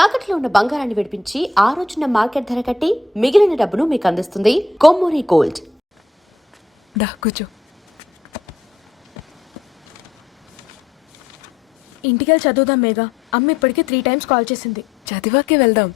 తాకట్లో ఉన్న బంగారాన్ని విడిపించి ఆ రోజున మార్కెట్ ధర కట్టి మిగిలిన డబ్బును మీకు అందిస్తుంది కొమ్మూరి గోల్డ్. కూర్చో. ఇంటికెళ్ళి చదువుదాం మేఘా. అమ్మ ఇప్పటికే 3 times కాల్ చేసింది. చదివాకే వెళ్దాం.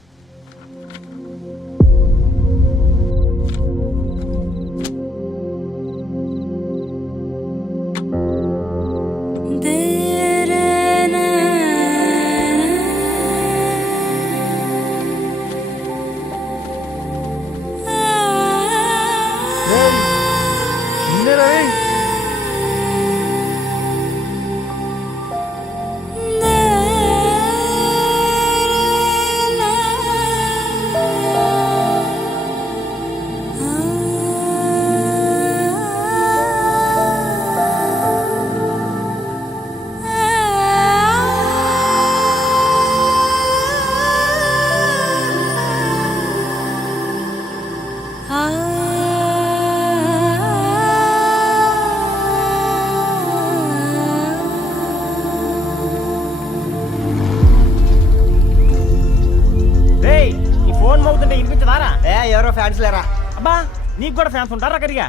ఎవరో ఫ్యాన్స్ లేరా? అబ్బా నీకు కూడా ఫ్యాన్స్ ఉంటారా? కరిగా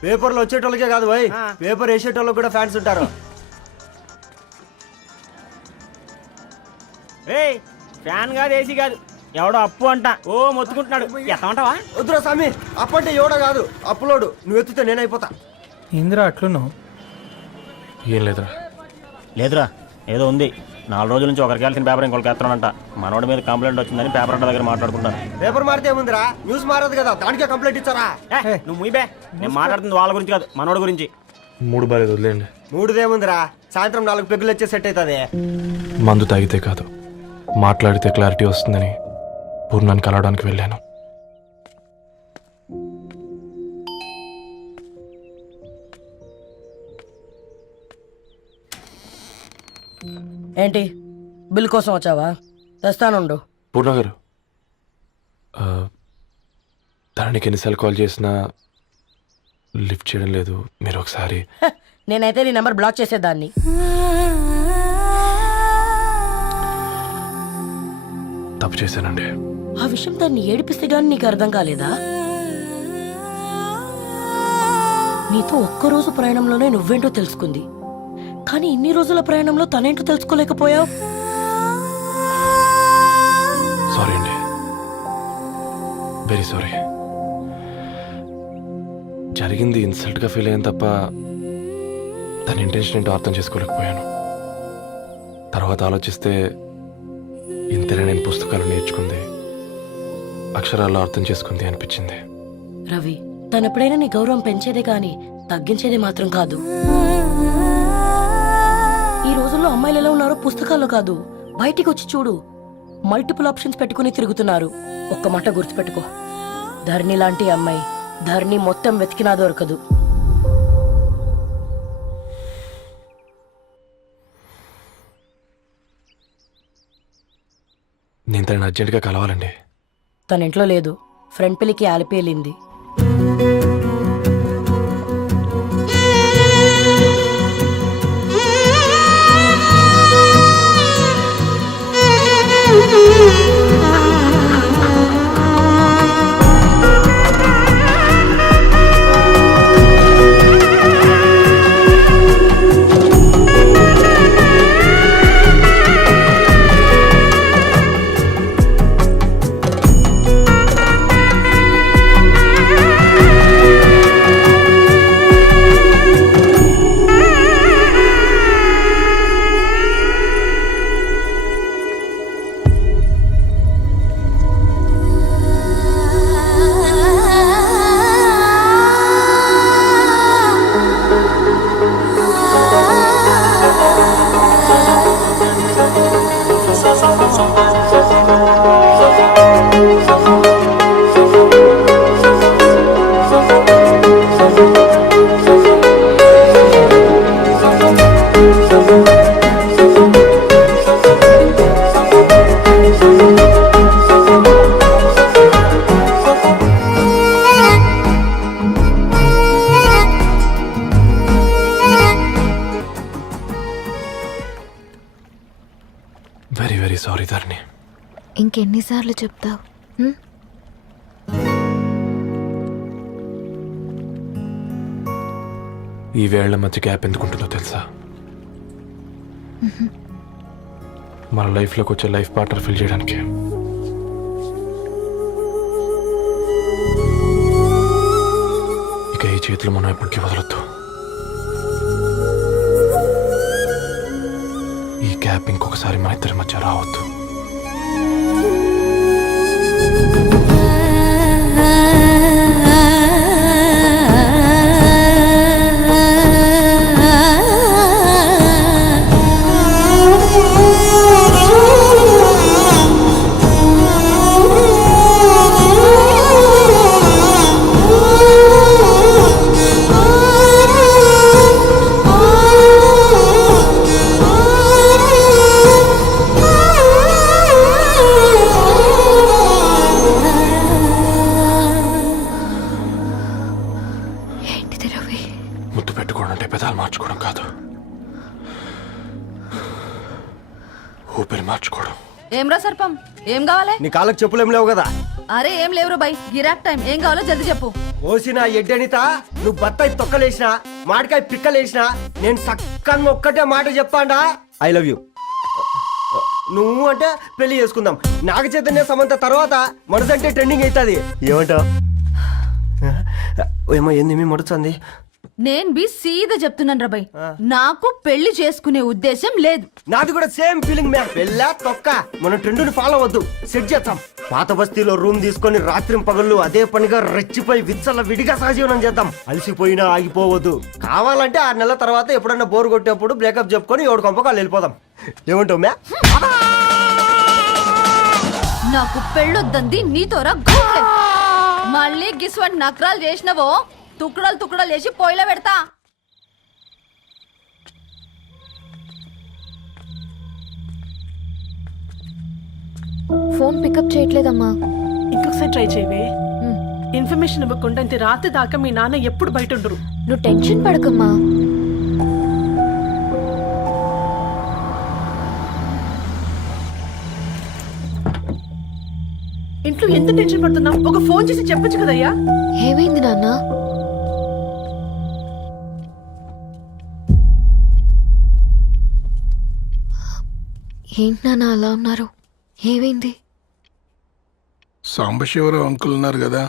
పేపర్లో వచ్చేటోళ్ళకే కాదు పోయి పేపర్ వేసేటోళ్ళకి కూడా ఫ్యాన్స్ ఉంటారు. ఫ్యాన్ కాదు, ఏసీ కాదు, ఎవడో అప్పు అంట ఓ మొత్తుకుంటున్నాడు. ఎత్తమంటావా? వద్దురా స్వామి, అప్పు అంటే ఎవడో కాదు, అప్పులోడు. నువ్వు ఎత్తుతే నేనైపోతా. ఇందిరా అట్లున్నావు? ఏం లేదురా. లేదురా, ఏదో ఉంది. 4 రోజుల నుంచి ఒకరికి వెళ్ళిన పేపర్ ఇంకొకరికి ఎత్తానంట. మనోడి మీద కంప్లైంట్ వచ్చిందని పేపర్ అంట దగ్గర మాట్లాడుకుంటాను. పేపర్ మారితే ఏముందిరా, న్యూస్ మారదు కదా, దానికే కంప్లైంట్ ఇచ్చారా? నువ్వు ముయ్యబే, నేను మాట్లాడుతుంది వాళ్ళ గురించి కాదు, మనోడి గురించి. 3 బాలేదు, వదిలేండి. 3దేముందిరా, సాయంత్రం 4 పెగ్గులు వచ్చే సెట్ అవుతుంది. మందు తాగితే కాదు, మాట్లాడితే క్లారిటీ వస్తుందని పూర్ణాన్ని కలవడానికి వెళ్ళాను. ఏంటి, బిల్ కోసం వచ్చావా? తెస్తానుండు. పూర్ణ గారు, తనకి ఎన్నిసార్లు కాల్ చేసినా లిఫ్ట్ చేయడం లేదు. మీరు ఒకసారి. నేనైతే నీ నెంబర్ బ్లాక్ చేసేదాన్ని. తప్పు చేశానండి. ఆ విషయం దాన్ని ఏడిపిస్తే గానీ నీకు అర్థం కాలేదా? నీతో ఒక్కరోజు ప్రయాణంలోనే నువ్వేంటో తెలుసుకుంది, కానీ ఇన్ని రోజుల ప్రయాణంలో తనేంటో తెలుసుకోలేకపోయావు. సారీ అండి, వెరీ సారీ. జరిగింది ఇన్సల్ట్గా ఫీల్ అయ్యాను తప్ప తన ఇంటెన్షన్ ఏంటో అర్థం చేసుకోలేకపోయాను. తర్వాత ఆలోచిస్తే ఇంతనే నేను పుస్తకాలు నేర్చుకుంది, అక్షరాల్లో అర్థం చేసుకుంది అనిపించింది. రవి, తను ఎప్పుడైనా నీ గౌరవం పెంచేదే కానీ తగ్గించేదే మాత్రం కాదు. ఈ రోజుల్లో అమ్మాయిలు ఎలా ఉన్నారో పుస్తకాల్లో కాదు, బయటికి వచ్చి చూడు. మల్టిపుల్ ఆప్షన్స్ పెట్టుకుని తిరుగుతున్నారు. ఒక్క మాట గుర్తుపెట్టుకో, ధరణి లాంటి అమ్మాయి ధరణి మొత్తం వెతికినా దొరకదు. నేను తనని అర్జెంట్గా కలవాలండి. తన ఇంట్లో లేదు, ఫ్రెండ్ పెళ్లికి ఆలిపేలింది. ఇంకెన్నిసార్లు చెప్తావు హ్మ్? ఈ వేళ్ల మధ్య గ్యాప్ ఎందుకుంటుందో తెలుసా? మన లైఫ్లోకి వచ్చే లైఫ్ పార్ట్నర్ ఫిల్ చేయడానికి. ఇక ఈ చేతులు మనం ఎప్పటికీ వదలొద్దు. ఈ గ్యాప్ ఇంకొకసారి మన ఇద్దరి మధ్య రావద్దు. ఏంటిది రవి? ముద్దు పెట్టుకోవడం అంటే పెదాలు మార్చుకోవడం కాదు, ఊపిరి మార్చుకోవడం. ఏమ్రా సర్పం, ఏం కావాలి? నీ కాళ్ళకి చెప్పులేం లేవు కదా? అరే ఏం లేవురా బై, గిరాక్ టైం. ఏం కావాలో జల్దీ చెప్పు. ఓసిన ఎడ్డనిత, నువ్వు బత్తాయి తొక్కలేసినా మాడికాయ పిక్కలేసినా నేను సక్కంగా ఒక్కటే మాట చెప్పాండా, ఐ లవ్ యూ. నువ్వు అంటే పెళ్లి చేసుకుందాం. నాగ చైతన్య సమంత తర్వాత మనసంటే ట్రెండింగ్ అవుతుంది. ఏమంటావు? ఏమో ఏంది మీ మడుతుంది? నేను బి సీదా చెప్తున్నాను రా బై, నాకు పెళ్లి చేసుకునే ఉద్దేశం లేదు. నాది కూడా సేమ్ ఫీలింగ్ మ్యామ్. పెళ్ళా తొక్క, మనం ట్రెండ్ని ఫాలో అవ్వద్దు, సెట్ చేద్దాం. పాత బస్తీలో రూమ్ తీసుకొని రాత్రి పగళ్ళు అదే పనిగా రెచ్చిపోయి విచ్చల విడిగా సహజీవనం చేద్దాం. అలసిపోయినా ఆగిపోవద్దు. కావాలంటే 6 నెలల తర్వాత ఎప్పుడన్నా బోర్ కొట్టేప్పుడు బ్రేకప్ చెప్పుకొని ఎవడు కొంపకాలు వెళ్ళిపోదాం. ఏమంటావు మ్యా? నాకు పెళ్ళొద్దంది నీతోరా గోలే. మళ్ళీ గిస్వంటి నకరాలు చేసినవో తుక్కడలు తుక్కడలు చేసి పొయ్యిలో పెడతా. ఫోన్ పికప్ చేయట్లేదమ్మా. ఇంకొకసారి ట్రై చేయవే. ఇన్ఫర్మేషన్ ఇవ్వకుండా ఇంత రాత్రి దాకా మీ నాన్న ఎప్పుడు బయట ఉండరు. నువ్వు టెన్షన్ పడకమ్మా. ఇంట్లో ఎంత టెన్షన్ పడుతున్నావు? ఒక ఫోన్ చేసి చెప్పొచ్చు కదయ్యా. ఏమైంది నాన్న? ఏంటి నాన్న అలా ఉన్నారు? ఏమైంది? సాంబశివరావు అంకుల్ ఉన్నారు కదా,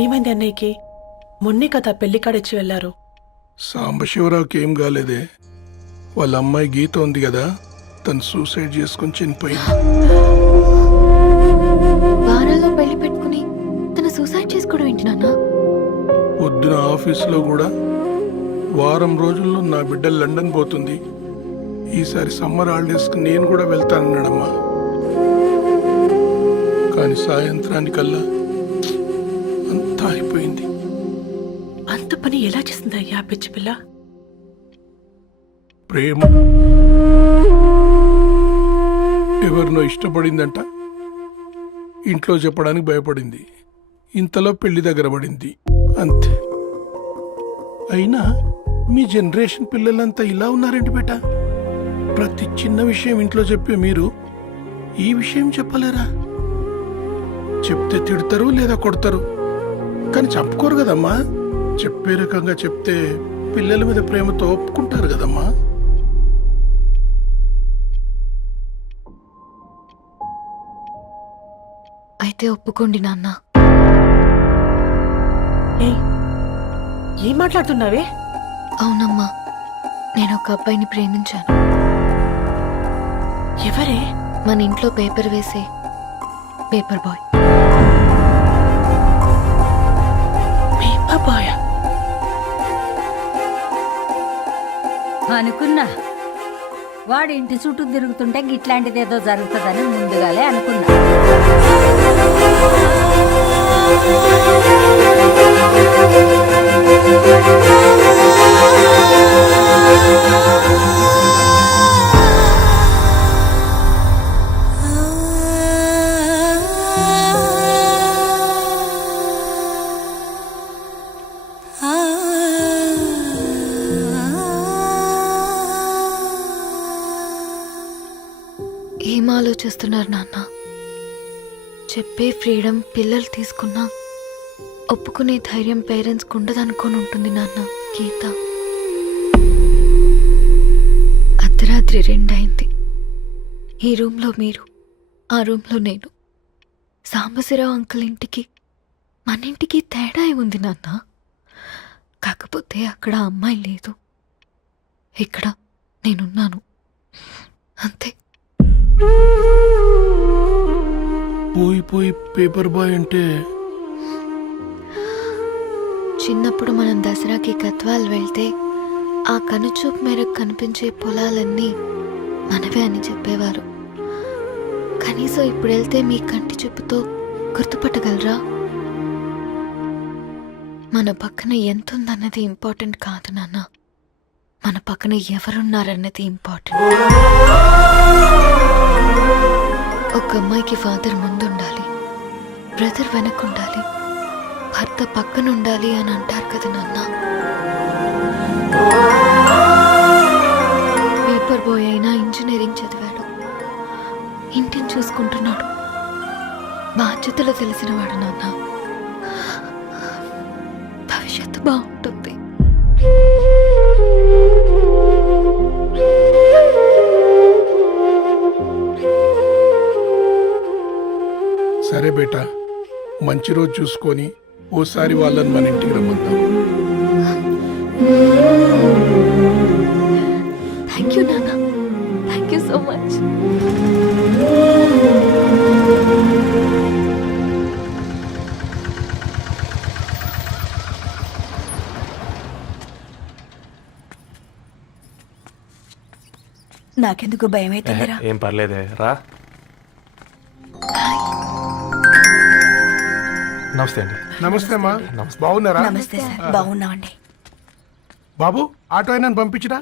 ఏమైంది అన్నయ్యకి? మొన్నే కదా పెళ్లి కాడిచ్చి వెళ్ళారు. సాంబశివరావుకి ఏం కాలేదే. వాళ్ళ అమ్మాయి గీత ఉంది కదా, తను సూసైడ్ చేసుకుని చనిపోయింది. వారాల్లో పెళ్లి పెట్టుకుని తను సూసైడ్ చేసుకోవడం ఏంటి నాన్న? పొద్దున ఆఫీసులో కూడా వారం రోజుల్లో నా బిడ్డ లండన్ పోతుంది, ఈసారి సమ్మర్ హాలిడేస్కి నేను కూడా వెళ్తానన్నాడమ్మా. కానీ సాయంత్రానికల్లా అంతా అయిపోయింది. అంత పని ఎలా చేస్తుందయ్యా పిచ్చి పిల్ల? ప్రేమ ఎవరినో ఇష్టపడిందంట, ఇంట్లో చెప్పడానికి భయపడింది. ఇంతలో పెళ్లి దగ్గర పడింది, అంతే. అయినా మీ జనరేషన్ పిల్లలంతా ఇలా ఉన్నారేంటి బేట? ప్రతి చిన్న విషయం ఇంట్లో చెప్పే మీరు ఈ విషయం చెప్పలేరా? చెప్తే తిడతారు లేదా కొడతారు, కానీ చెప్పుకోరు కదమ్మా. చెప్పే రకంగా చెప్తే పిల్లల మీద ప్రేమతో ఒప్పుకుంటారు కదమ్మా. అయితే ఒప్పుకోండి నాన్న. ఏం మాట్లాడుతున్నావే? అవునమ్మా, నేను ఒక అబ్బాయిని ప్రేమించాను. ఎవరే? మన ఇంట్లో పేపర్ వేసే పేపర్ బాయ్. పేపర్ బాయ్ అనుకున్నా, వాడి ఇంటి చుట్టూ తిరుగుతుంటే గిట్లాంటిది ఏదో జరుగుతుందని ముందుగాలే అనుకున్నా. ఏం ఆలోచిస్తున్నారు నాన్న? చెప్పే ఫ్రీడమ్ పిల్లలు తీసుకున్నా ఒప్పుకునే ధైర్యం పేరెంట్స్కి ఉండదనుకొని ఉంటుంది నాన్న. గీత అర్ధరాత్రి 2 అయింది. ఈ రూమ్లో మీరు, ఆ రూమ్లో నేను. సాంబశివరావు అంకుల్ ఇంటికి మన ఇంటికి తేడా ఉంది నాన్న. కాకపోతే అక్కడ అమ్మాయి లేదు, ఇక్కడ నేనున్నాను, అంతే. పోయి పేపర్ బాయ్ అంటే చిన్నప్పుడు మనం దసరాకి గద్వాల్ వెళ్తే ఆ కనుచూపు మేరకు కనిపించే పొలాలన్నీ మనవే అని చెప్పేవారు. కనీసం ఇప్పుడు వెళ్తే మీ కంటి చూపుతో గుర్తుపట్టగలరా? మన పక్కన ఎంతుందన్నది ఇంపార్టెంట్ కాదు నాన్న, మన పక్కన ఎవరున్నారన్నది ఇంపార్టెంట్. ఒక అమ్మాయికి ఫాదర్ ముందుండాలి, బ్రదర్ వెనకుండాలి, భర్త పక్కన ఉండాలి అని అంటారు కదా నాన్న. పేపర్ బాయ్ అయినా ఇంజనీరింగ్ చదివాడు, ఇంటిని చూసుకుంటున్నాడు, బాధ్యతలు తెలిసినవాడు నాన్న. భవిష్యత్తు బాగుంటుంది. సరే బేటా, మంచి రోజు చూసుకొని ఓసారి వాళ్ళని మన ఇంటికి రమ్మంటాం. థ్యాంక్ యూ నాన్న, థ్యాంక్ యూ సో మచ్. నాకెందుకు భయం అవుతుందిరా. ఏం పర్లేదే, రా. నమస్తే అండి. నమస్తే అమ్మా, బాగున్నారా? నమస్తే సార్, బాగున్నామండి. బాబు, ఆటో అయినా పంపించరా?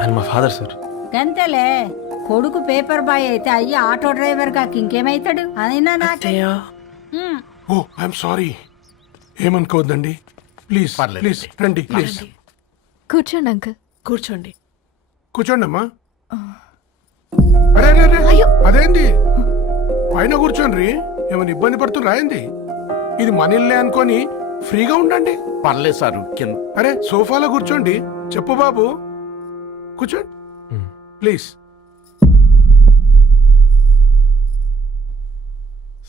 ఆయన మా ఫాదర్ సార్. గంతేలే, కొడుకు పేపర్ బాయ్ అయితే అయ్యి ఆటో డ్రైవర్ కాక ఇంకేమైతాడు? అయినా నాకే ఓ ఐఎమ్ సారీ, ఏమనుకోవద్దండి. ప్లీజ్ ప్లీజ్ రండి, ప్లీజ్ కూర్చోండి అంకుల్. కూర్చోండి. కూర్చోండి అమ్మా. అరే అరే అరే, అదేంది పైన కూర్చోండి, ఏమైనా ఇబ్బంది పడుతున్నా ఏంది? ఇది మన ఇల్లే అనుకొని ఫ్రీగా ఉండండి. పర్లేదు సారు. అరే సోఫాలో కూర్చోండి. చెప్పు బాబు, కూర్చోండి ప్లీజ్.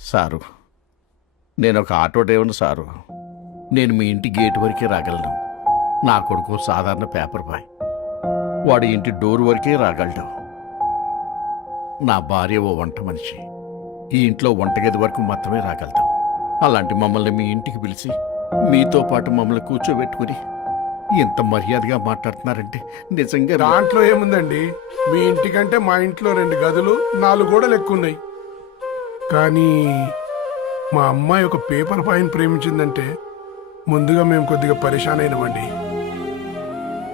సారు, నేను ఒక ఆటో డ్రైవర్ని సారు. నేను మీ ఇంటి గేట్ వరకే రాగలను. నా కొడుకు సాధారణ పేపర్ బాయ్, వాడి ఇంటి డోర్ వరకే రాగలడు. నా భార్య ఓ వంట మనిషి, ఈ ఇంట్లో వంటగది వరకు మాత్రమే రాగలుగుతాం. అలాంటి మమ్మల్ని మీ ఇంటికి పిలిచి మీతో పాటు మమ్మల్ని కూర్చోబెట్టుకుని ఎంత మర్యాదగా మాట్లాడుతున్నారంటే నిజంగా దాంట్లో ఏముందండి, మీ ఇంటికంటే మా ఇంట్లో 2 గదులు 4 గోడలు ఎక్కువ ఉన్నాయి. కానీ మా అమ్మాయి ఒక పేపర్ బాయ్ని ప్రేమించిందంటే ముందుగా మేము కొద్దిగా పరేషాన్ అయినామండి.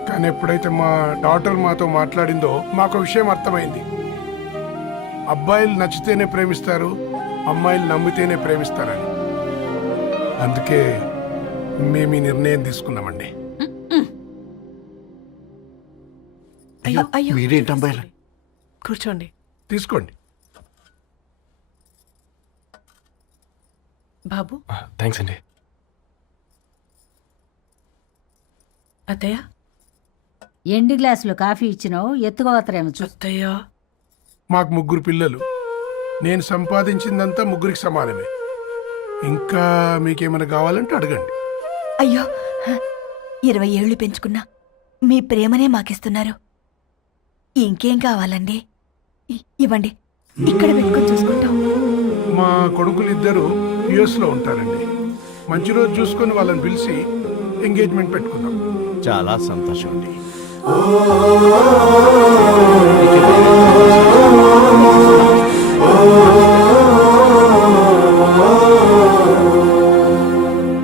కానీ ఎప్పుడైతే మా డాటర్ మాతో మాట్లాడిందో మాకు విషయం అర్థమైంది. అబ్బాయిలు నచ్చితేనే ప్రేమిస్తారు, అమ్మాయిలు నమ్మితేనే ప్రేమిస్తారని. అందుకే మేము ఈ నిర్ణయం తీసుకున్నామండి. అయ్యో మీరేంటి అమ్మాయిలు? కూర్చోండి. తీసుకోండి. బాబు. థ్యాంక్స్ అండి. అత్తయ్య. ఎండి గ్లాసులో కాఫీ ఇచ్చినావు, ఎత్తుకోవతరేమో చూ. అత్తయ్య. మాకు 3 పిల్లలు, నేను సంపాదించిందంతా 3కి సమానమే. ఇంకా మీకేమైనా కావాలంటే అడగండి. అయ్యో 20 ఏళ్ళు పెంచుకున్నా మీ ప్రేమనే మాకిస్తున్నారు. ఇంకేం కావాలండి? ఇవ్వండి, ఇక్కడ పెట్టుకొని చూసుకుంటాం. మా కొడుకులిద్దరూ యుఎస్లో ఉంటారండి. మంచి రోజు చూసుకొని వాళ్ళని పిలిచి ఎంగేజ్మెంట్ పెట్టుకుందాం. చాలా సంతోషం అండి.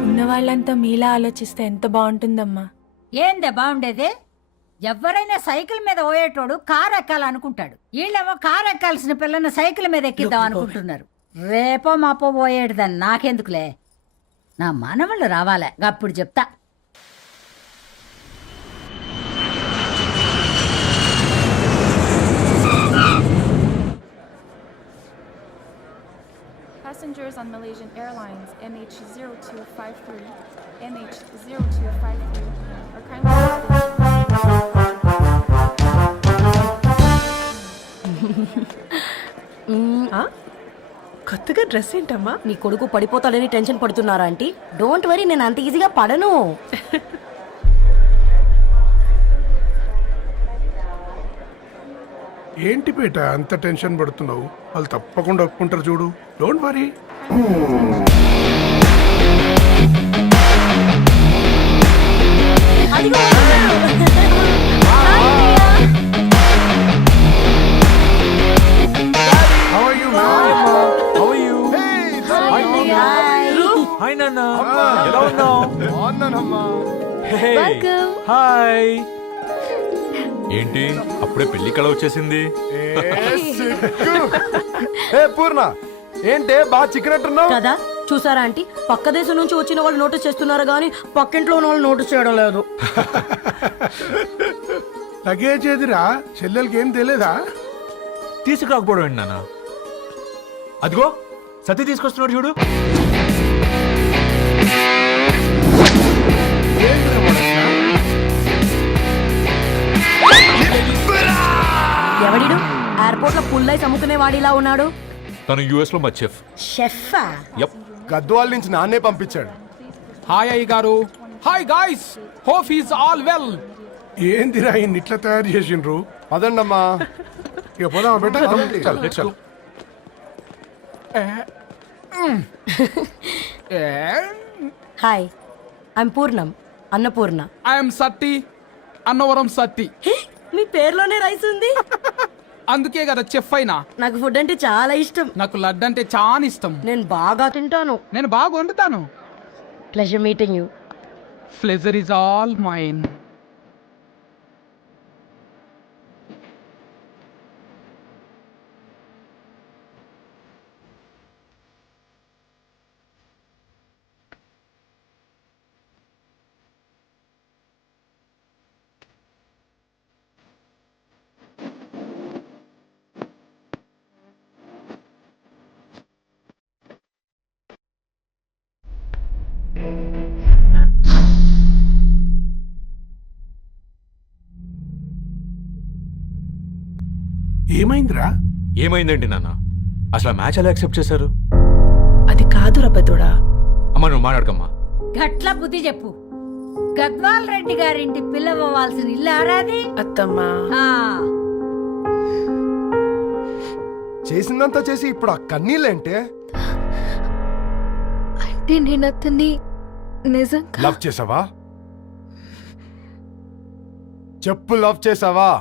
ఉన్న వాళ్ళంతా మీలా ఆలోచిస్తే ఎంత బాగుంటుందమ్మా. ఏందే బాగుండేది? ఎవరైనా సైకిల్ మీద పోయేటోడు కారు ఎక్కాలనుకుంటాడు, వీళ్ళేమో కారు ఎక్కాల్సిన పిల్లని సైకిల్ మీద ఎక్కిద్దాం అనుకుంటున్నారు. రేపో మాపో పోయేటిదని నాకెందుకులే, నా మనవళ్ళు రావాలే, అప్పుడు చెప్తా. on Malaysian Airlines MH0253, MH0253 are kindly... కొత్తగా డ్రెస్ ఏంటమ్మా? నీ కొడుకు పడిపోతాడని టెన్షన్ పడుతున్నారా ఆంటీ? డోంట్ వరీ, నేను అంత ఈజీగా పడను. ఏంటి పేట అంత టెన్షన్ పడుతున్నావు? వాళ్ళు తప్పకుండా ఒప్పుకుంటారు చూడు. Don't worry. హాయ్ నాన్న, ఎలా ఉన్నావు? హాయ్. ఏంటి అప్పుడే పెళ్లి కళ వచ్చేసింది? పూర్ణ ఏంటే బాగా చిక్కినట్టున్నావు కదా, చూసారా ఆంటీ? పక్క దేశం నుంచి వచ్చిన వాళ్ళు నోటీస్ చేస్తున్నారు కానీ పక్కింట్లో ఉన్న వాళ్ళు నోటీస్ చేయడం లేదు. లగేజ్ ఏదిరా? చెల్లెలకి ఏం తెలియదా? తీసుకురాకపోవడం ఏంటి నాన్న? అదిగో సతీ తీసుకొస్తున్నాడు చూడు. ఎవడిడు ఎయిర్పోర్ట్ లో ఫుల్ ఐస్ అమ్ముకునే వాడిలా ఉన్నాడు? తను యుఎస్ లో మా చెఫ్. షెఫా? యప్. గద్వాల నుంచి నాన్నే పంపించాడు. హాయ్ అయ్య గారు. Hi guys, hope is all well. ఏందిరా ఇన్ని ఇట్లా తయారు చేసిండ్రు? పదండమ్మా. ఇక పోదామా బెట? Hi, I'm Purnam, Annapurna. I'm Satti, Annavaram Satti. మీ పేర్లోనే రైస్ ఉంది. అందుకే కదా చెఫ్ అయినా. నాకు ఫుడ్ అంటే చాలా ఇష్టం. నాకు లడ్డు అంటే చాలా ఇష్టం. నేను బాగా తింటాను. నేను బాగా వండుతాను. Pleasure meeting you. Pleasure is all mine. ఏమైందిరా? ఏమైందండి నాన్న? అసలు ఆ మ్యాచ్ ఎలా యాక్సెప్ట్ చేశారు? అది కాదు రబ్బతుడా. అమ్మ నువ్వు మాట్లాడకమ్మా. గట్ల బుద్ధి చెప్పు. గద్వాల్ రెడ్డి గారింటి పిల్లవ్వాల్సిన ఇల్లు ఆరాది. అత్తమ్మా, చేసిందంతా చేసి ఇప్పుడు ఆ కన్నీళ్ళేంటే? అంటే నేను అతన్ని నిజంగా లవ్ చేసావా? చెప్పు, లవ్ చేసావా?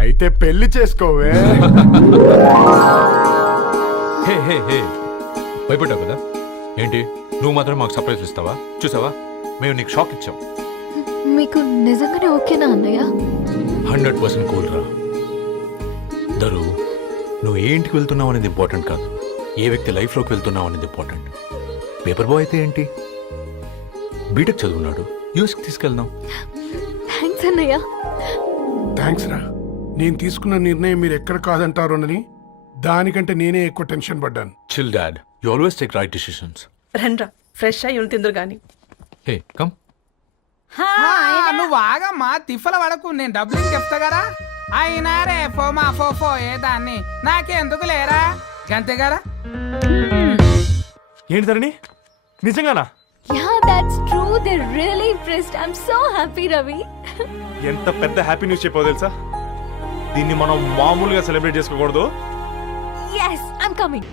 అయితే పెళ్లి చేసుకోవే. హే హే హే, భయపడ్డావు కదా? ఏంటి నువ్వు మాత్రం మాకు సర్ప్రైజ్ ఇస్తావా? చూసావా, మేము నీకు షాక్ ఇచ్చాం. మీకు నిజంగానే ఓకేనా అన్నయ్య? 100% కూల్ రా. దరు, నువ్వు ఏ ఇంటికి వెళ్తున్నావు అనేది ఇంపార్టెంట్ కాదు, ఏ వ్యక్తి లైఫ్లోకి వెళ్తున్నావు అనేది ఇంపార్టెంట్. పేపర్ బాయ్ అయితే ఏంటి, బీటెక్ చదువున్నాడు, యూఎస్కి తీసుకెళ్దాం. థ్యాంక్స్ అన్నయ్య. థ్యాంక్స్ రా. నేను తీసుకున్న నిర్ణయం మీరు ఎక్కడ కాదంటారోనని దానికంటే నేనే ఎక్కువ టెన్షన్ పడ్డాను. Chill dad, you always take right decisions. రండ్రా, ఫ్రెష్ అయ్యి ఉండి తిందురు గాని. Hey come. నువ్వు ఆగమ్మా, తిఫల పడకు. నేను డబ్బులు చెప్తా కదా. అయినా రే ఫో ఏ దాన్ని నాకెందుకు లేరా గంతే కదా. ఏంటి ధరణి, నిజంగానా? Yeah, that's true. They're really impressed. I'm so happy, Ravi. ఎంత పెద్ద హ్యాపీ న్యూస్ చెప్పావు తెలుసా? దీన్ని మనం మామూలుగా సెలబ్రేట్ చేసుకోకూడదు. Yes, I'm coming.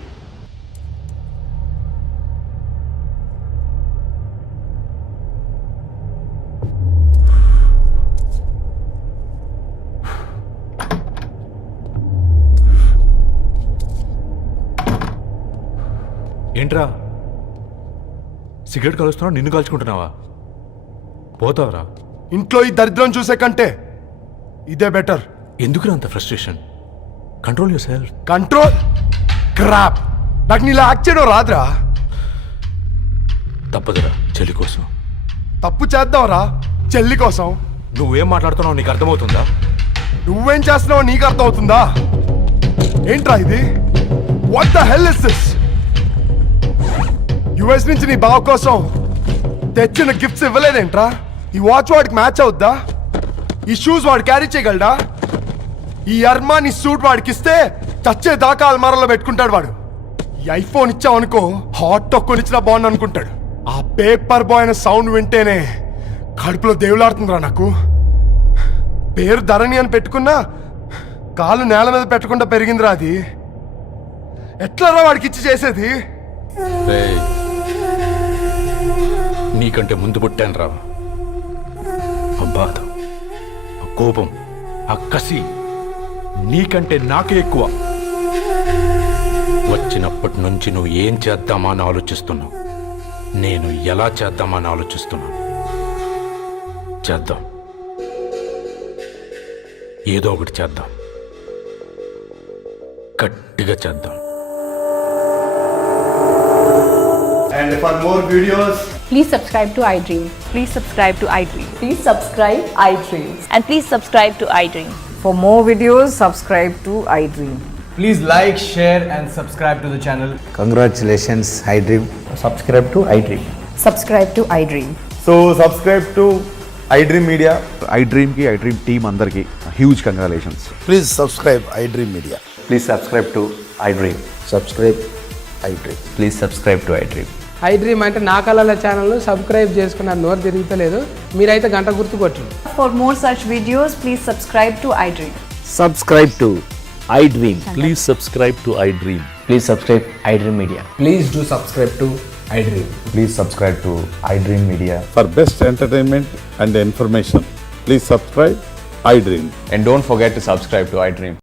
ఏంట్రా సిగరెట్ కాలుస్తున్నావు, నిన్ను కాల్చుకుంటున్నావా? పోతావరా? ఇంట్లో ఈ దరిద్రం చూసే కంటే ఇదే బెటర్. ఎందుకు అంత frustration? Control your self. Control crap. నాకు నీలా యాక్ట్ చేయడం రాదురా. తప్పదురా, చెల్లి కోసం. తప్పు చేద్దాంరా చెల్లి కోసం. నువ్వేం మాట్లాడుతున్నావు నీకు అర్థమవుతుందా? నువ్వేం చేస్తున్నావో నీకు అర్థమవుతుందా? ఏంట్రా ఇది? What the hell is this? US నుంచి నీ బావ కోసం తెచ్చిన గిఫ్ట్స్ ఇవ్వలేదేంట్రా? ఈ వాచ్ వాడికి మ్యాచ్ అవుద్దా? ఈ షూస్ వాడు క్యారీ చేయగలడా? ఈ అర్మాని సూట్ వాడికి ఇస్తే చచ్చే దాకా అల్మారాలో పెట్టుకుంటాడు వాడు. ఈ ఐఫోన్ ఇచ్చావనుకో హాట్ టొక్కుని ఇచ్చినా బాగుంది అనుకుంటాడు. ఆ పేపర్ బాయ్ అనే సౌండ్ వింటేనే కడుపులో దేవులాడుతుందిరా నాకు. పేరు ధరణి అని పెట్టుకున్నా కాలు నేల మీద పెట్టకుండా పెరిగిందిరా అది. ఎట్లరా వాడికి ఇచ్చి చేసేది? రేయ్, నీకంటే ముందు పుట్టాను రా. ఆ బాధ, ఆ కోపం, ఆ కసి నీకంటే నాకే ఎక్కువ. వచ్చినప్పటి నుంచి నువ్వు ఏం చేద్దామా అని ఆలోచిస్తున్నావు, నేను ఎలా చేద్దామా అని ఆలోచిస్తున్నాను. చేద్దాం, ఏదో ఒకటి చేద్దాం, గట్టిగా చేద్దాం. And for more videos, Please subscribe to iDream. Please subscribe to iDream. Please subscribe iDream. And please subscribe to iDream. For more videos, subscribe to iDream. please like, share and subscribe to the channel. Congratulations iDream. Subscribe to iDream. Subscribe to iDream. So subscribe to iDream Media. iDream కి iDream team అందరికి huge congratulations. Please subscribe iDream Media. Please subscribe to iDream. Subscribe iDream. Please subscribe to iDream. iDream అంటే నా కళల channel subscribe చేసుకున్న నోరు తిరుగుతలేదు. మీరైతే గంట గుర్తు కొట్టండి. For more such videos, please subscribe to iDream. Subscribe to iDream. Please subscribe to iDream. Please subscribe iDream Media. Please do subscribe to iDream. Please subscribe to iDream Media. For best entertainment and information, please subscribe iDream. And don't forget to subscribe to iDream.